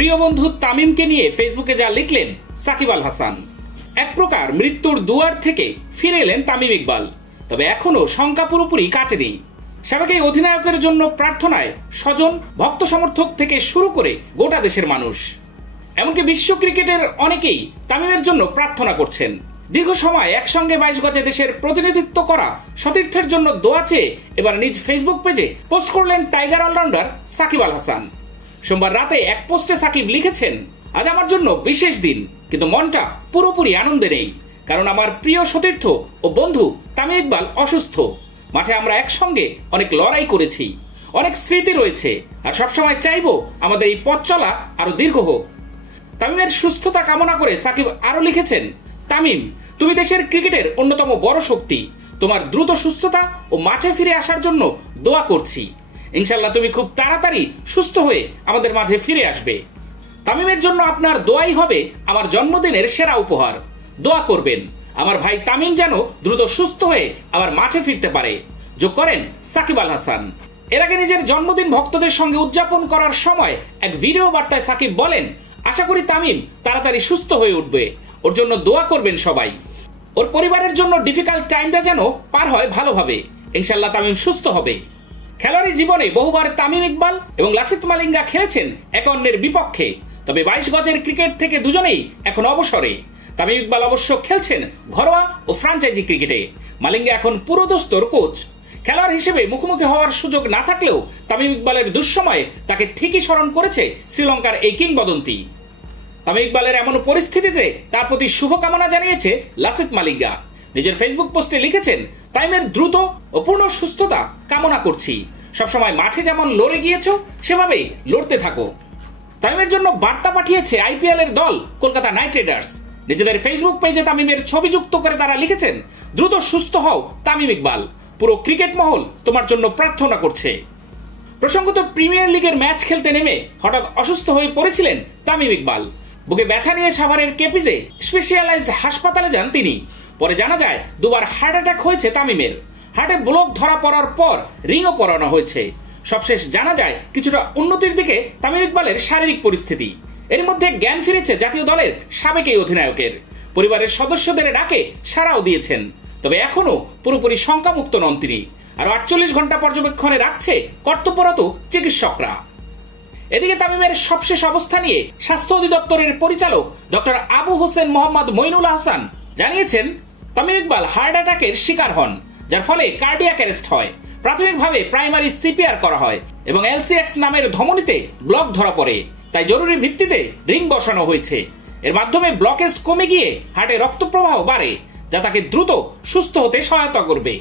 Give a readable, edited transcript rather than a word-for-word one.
প্রিয় বন্ধু তামিমকে নিয়ে ফেসবুকে যা লিখলেন সাকিব আল হাসান। এক প্রকার মৃত্যুর দুয়ার থেকে ফিরে এলেন তামিম ইকবাল, তবে এখনো শঙ্কা পুরোপুরি কাটেনি। সাবেক এই অধিনায়কের জন্য প্রার্থনায় স্বজন, ভক্ত সমর্থক থেকে শুরু করে গোটা দেশের মানুষ, এমনকি বিশ্ব ক্রিকেটের অনেকেই তামিমের জন্য প্রার্থনা করছেন। দীর্ঘ সময় একসঙ্গে 22 গজে দেশের প্রতিনিধিত্ব করা সতীর্থের জন্য দোয়া চেয়ে এবার নিজ ফেসবুক পেজে পোস্ট করলেন টাইগার অলরাউন্ডার সাকিব আল হাসান। সোমবার রাতে এক পোস্টে সাকিব লিখেছেন, আজ আমার জন্য বিশেষ দিন, কিন্তু মনটা পুরোপুরি আনন্দে নেই, কারণ আমার প্রিয় সতীর্থ ও বন্ধু তামিম ইকবাল অসুস্থ। মাঠে আমরা একসঙ্গে অনেক লড়াই করেছি, অনেক স্মৃতি রয়েছে, আর সবসময় চাইবো আমাদের এই পথ চলা আরো দীর্ঘ হোক। তামিমের সুস্থতা কামনা করে সাকিব আরো লিখেছেন, তামিম, তুমি দেশের ক্রিকেটের অন্যতম বড় শক্তি, তোমার দ্রুত সুস্থতা ও মাঠে ফিরে আসার জন্য দোয়া করছি। ইনশাল্লাহ তুমি খুব তাড়াতাড়ি সুস্থ হয়ে আমাদের মাঝে ফিরে আসবে। তামিমের জন্য আপনার দোয়াই হবে আমার জন্মদিনের সেরা উপহার। দোয়া করবেন আমার ভাই তামিম যেন দ্রুত সুস্থ হয়ে আবার মাঠে ফিরতে পারে, যোগ করেন সাকিব আল হাসান। এর আগে নিজের জন্মদিন ভক্তদের সঙ্গে উদযাপন করার সময় এক ভিডিও বার্তায় সাকিব বলেন, আশা করি তামিম তাড়াতাড়ি সুস্থ হয়ে উঠবে, ওর জন্য দোয়া করবেন সবাই। ওর পরিবারের জন্য ডিফিকাল্ট টাইমটা যেন পার হয় ভালোভাবে। ইনশাল্লাহ তামিম সুস্থ হবে। খেলোয়াড়ি জীবনে বহুবার তামিম ইকবাল এবং লাসিথ মালিঙ্গা খেলেছেন এক অন্যের বিপক্ষে, তবে 22 গজের ক্রিকেট থেকে দুজনেই এখন অবসরে। তামিম ইকবাল অবশ্য খেলছেন ঘরোয়া ও ফ্রাঞ্চাইজি ক্রিকেটে। মালিঙ্গা এখন পুরোদস্তুর কোচ। খেলোয়াড় হিসেবে মুখোমুখি হওয়ার সুযোগ না থাকলেও তামিম ইকবালের দুঃসময়ে তাকে ঠিকই স্মরণ করেছে শ্রীলঙ্কার এই কিংবদন্তি। তামিম ইকবালের এমন পরিস্থিতিতে তার প্রতি শুভকামনা জানিয়েছে লাসিথ মালিঙ্গা। নিজের ফেসবুক পোস্টে লিখেছেন, তামিমের দ্রুত ও পূর্ণ সুস্থতা কামনা করছি। সবসময় মাঠে যেমন লড়ে গিয়েছো সেভাবেই লড়তে থাকো। তামিমের জন্য বার্তা পাঠিয়েছে আইপিএল এর দল কলকাতা নাইট রাইডার্স। নিজেদের ফেসবুক পেজে তামিমের ছবি যুক্ত করে তারা লিখেছেন, দ্রুত সুস্থ হও তামিম ইকবাল, পুরো ক্রিকেট মহল তোমার জন্য প্রার্থনা করছে। প্রসঙ্গত প্রিমিয়ার লিগের ম্যাচ খেলতে নেমে হঠাৎ অসুস্থ হয়ে পড়েছিলেন তামিম ইকবাল। বুকে ব্যথা নিয়ে সাভারের কেপিজে স্পেশালাইজড হাসপাতালে যান তিনি। পরে জানা যায় দুবার হার্ট অ্যাটাক হয়েছে তামিমের। হার্টে ব্লক ধরা পড়ার পর রিংও পরানো হয়েছে। সবশেষ জানা যায় কিছুটা উন্নতির দিকে তামিম ইকবালের শারীরিক পরিস্থিতি। এর মধ্যে জ্ঞান ফিরেছে জাতীয় দলের সাবেক এই অধিনায়কের। পরিবারের সদস্যদের ডাকে সাড়াও দিয়েছেন, তবে এখনো পুরোপুরি শঙ্কামুক্ত নন তিনি। আরো 48 ঘন্টা পর্যবেক্ষণে রাখছে কর্তব্যরত চিকিৎসকরা। এদিকে তামিমের সবশেষ অবস্থা নিয়ে স্বাস্থ্য অধিদপ্তরের পরিচালক ডক্টর আবু হোসেন মোহাম্মদ মইনুল হাসান জানিয়েছেন, তামিম ইকবাল হার্ট অ্যাটাকের শিকার হন, যার ফলে কার্ডিয়াক অ্যারেস্ট হয়। প্রাথমিকভাবে প্রাইমারি সিপিআর করা হয় এবং এলসিএক্স নামের ধমনীতে ব্লক ধরা পড়ে, তাই জরুরি ভিত্তিতে রিং বসানো হয়েছে। এর মাধ্যমে ব্লকেজ কমে গিয়ে হার্টে রক্ত প্রবাহ বাড়ে, যা তাকে দ্রুত সুস্থ হতে সহায়তা করবে।